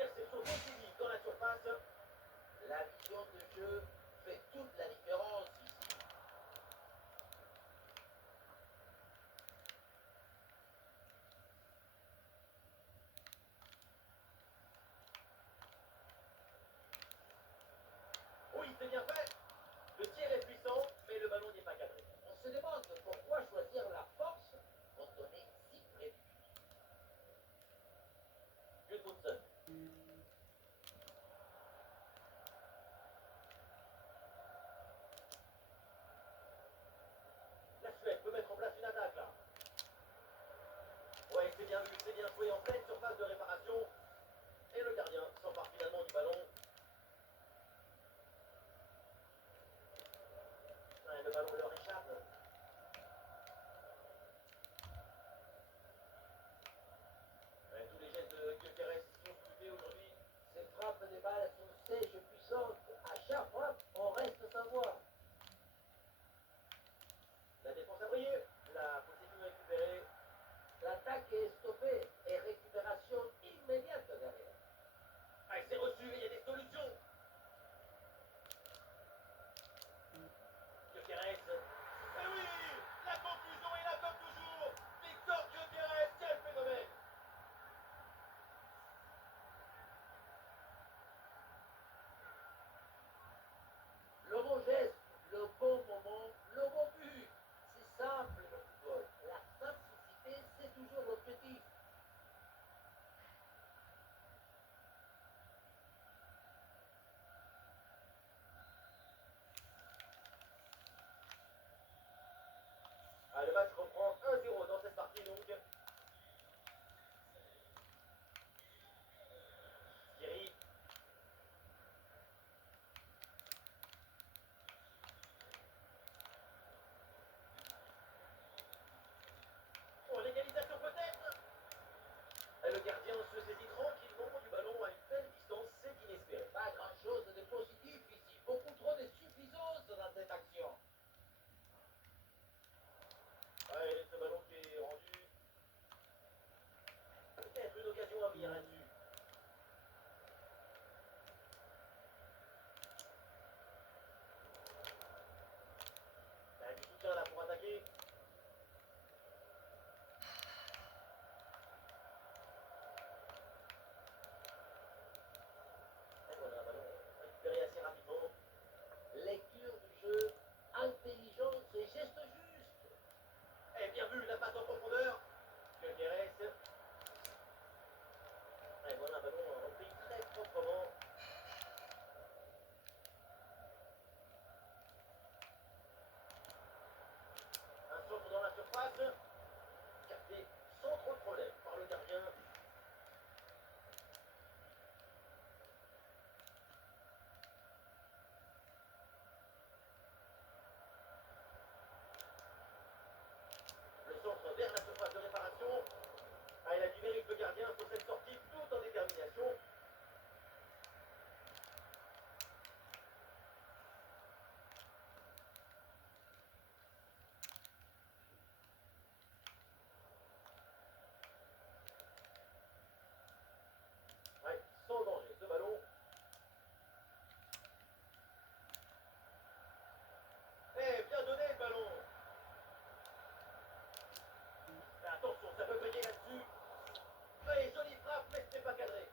Interception décisive dans la surface. La vision de jeu fait toute la différence ici. Oui, c'est bien fait. Le tir est puissant, mais le ballon n'est pas cadré. On se demande pourquoi choisir la force quand on est si près du but. Gudmundsson. La Suède peut mettre en place une attaque là. Ouais, c'est bien vu, c'est bien joué en pleine surface de réparation. Et le gardien s'empare finalement du ballon. Ouais, le ballon leur échappe. Ouais, tous les gestes de Gyökeres sont scrutés aujourd'hui. Ces frappes des balles sont sèches et puissantes. À chaque frappe, on reste sans voix. La défense a brillé. La possession est récupérée. L'attaque est stoppée et récupération immédiate derrière. Ah, c'est reçu, il y a des solutions. Gyökeres. Eh oui, la conclusion est là comme toujours. Victor Gyökeres, quel phénomène. Le bon geste, le bon moment, le bon but. C'est simple le football. La simplicité, c'est toujours l'objectif. Ah, le match reprend 1-0 dans cette partie donc. Thierry. Pour l'égalisation peut-être. Et le gardien se saisit tranquillement du ballon à une telle distance, c'est inespéré. Pas grand-chose de positif ici. Beaucoup trop de suffisance dans cette action. Ouais, ce ballon qui est rendu. Peut-être une occasion à venir là-dessus. Du soutien là pour attaquer. Et voilà, ballon récupéré assez rapidement. Lecture du jeu, intelligence et geste juste. Et bien vu, la passe en profondeur. Gyökeres. Et voilà, un ballon repris très proprement. Un centre dans la surface. Capté sans trop de problème par le gardien. Le centre vers la surface de réparation. Ah, il a du mérite le gardien sur cette sortie tout en détermination. Ouais, sans danger ce ballon. Eh, bien donné le ballon. Mais attention, ça peut payer là-dessus. Ouais, jolie frappe, mais ce n'est pas cadré.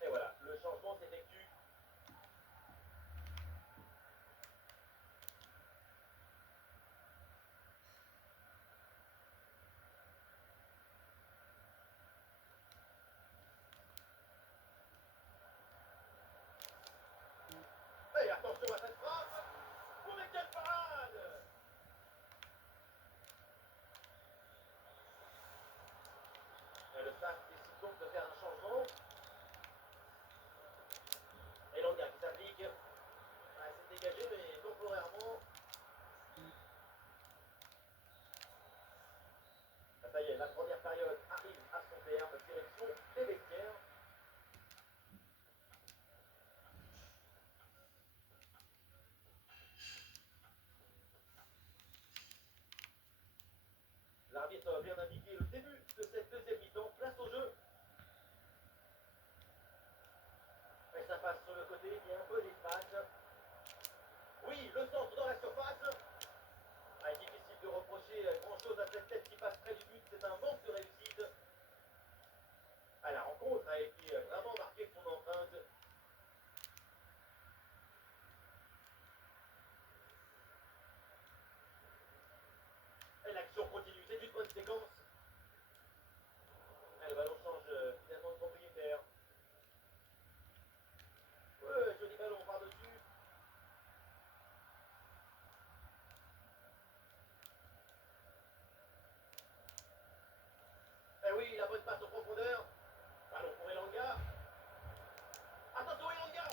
Et voilà, le changement s'effectue. Et attention à cette frappe. Oh, mais quelle parade. Et le staff décide donc de faire un changement. Et Longa qui s'applique. Ouais, c'est dégagé, mais temporairement. Ah, ça y est, la première période arrive à son terme. Direction les vestiaires. L'arbitre vient d'indiquer le début de cette deuxième mi-temps. Place au jeu. laisser bien un peu d'espace. Oui, le centre dans la surface. Ah, difficile de reprocher grand-chose à cette tête qui passe près du but. C'est un manque de réussite. Ah, la rencontre a été vraiment marquée de son empreinte. Et l'action continue, c'est une bonne séquence. Ah, le ballon change finalement de propriétaire. Ouais, joli ballon par-dessus. Eh oui, la bonne passe en profondeur. Ballon pour Elanga. Attention Elanga.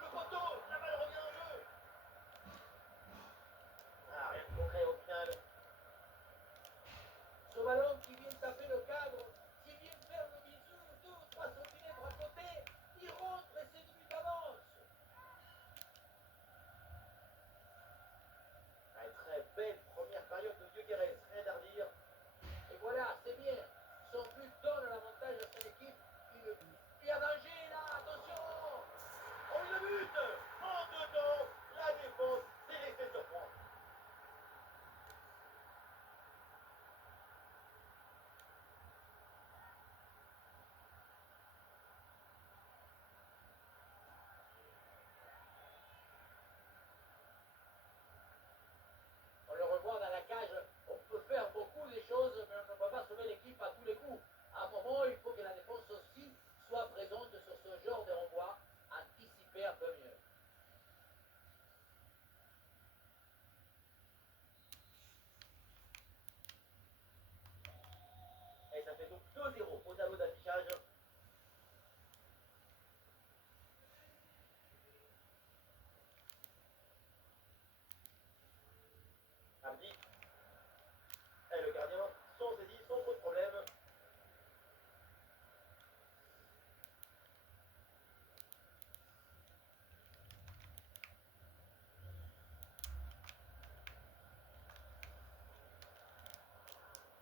Le poteau, la balle revient en jeu. Ah, rien de concret au final. Ce ballon qui vient taper le cadre, qui vient faire le bisou, 2 ou 3 centimètres à côté, il rentre et c'est 2 buts d'avance. Ah, très belle première période de Gyökeres, rien à redire. Et voilà, c'est bien. Son but donne l'avantage à son équipe. Il y a danger là, attention. Oh, le but. En dedans, la défense s'est laissée surprendre. On le revoit dans la cage, on peut faire beaucoup de choses, mais on ne peut pas sauver l'équipe à tous les coups. À un moment, il faut que la défense aussi soit présente sur ce genre de renvoi, anticiper un peu mieux. Et ça fait donc 2-0 au tableau d'affichage. Abdi, et le gardien, sans saisie, sans trop de problème.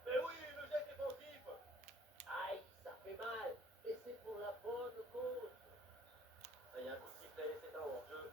Mais oui, le geste défensif. Aïe, ça fait mal, mais c'est pour la bonne cause. Il y a un coup de sifflet, c'est un hors-jeu.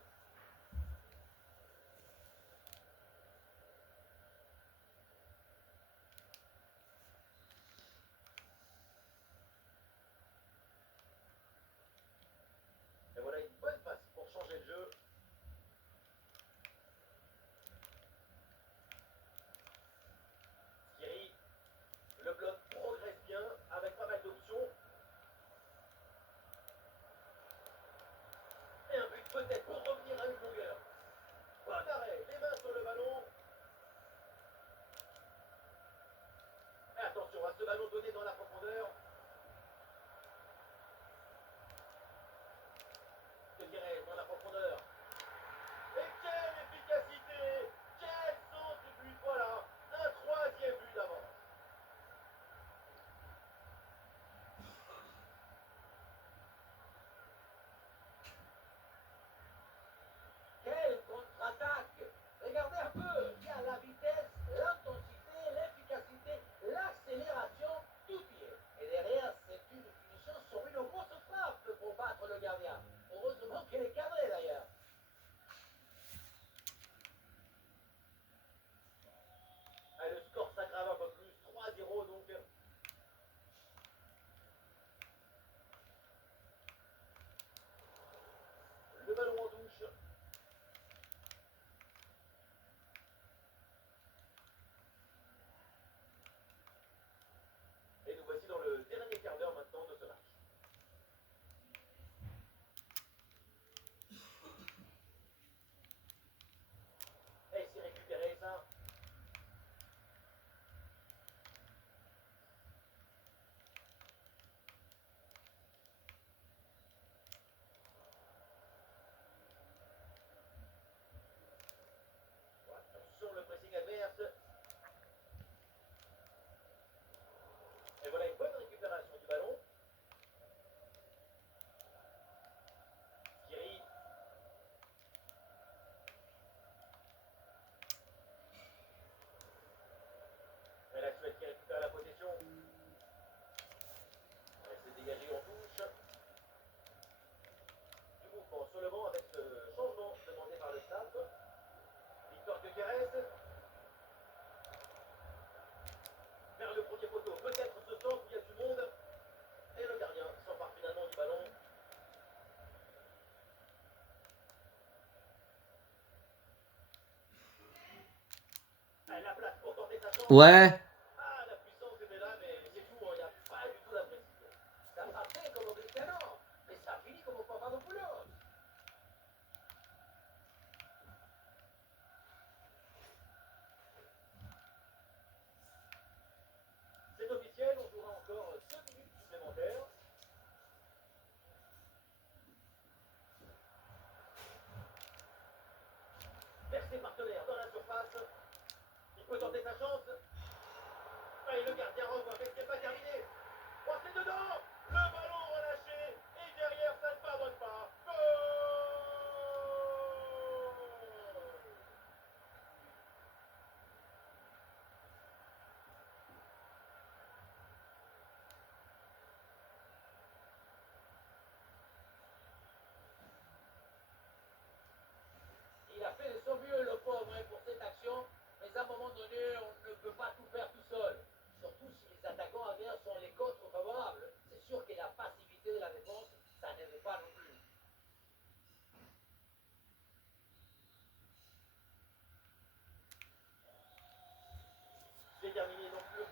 place pour tenter sa chance. Ouais. Ah, la puissance était là, mais c'est tout, il n'y a pas du tout la précision. Ça frappait comme au Cristiano, mais ça finit comme au Papadopoulos. C'est officiel, on jouera encore 2 minutes supplémentaires. Vers ses partenaires dans la surface. Il peut tenter sa chance. Ah, et le gardien revoit, mais c'est pas terminé. Oh, c'est dedans. Le ballon relâché. Et derrière, ça ne pardonne pas. Goal. Il a fait de son mieux, le pauvre, pour cette action. Mais à un moment donné, on ne peut pas tout faire tout seul. Surtout si les attaquants adverses sont les contre favorables. C'est sûr que la passivité de la défense, ça n'aide pas non plus. C'est terminé donc le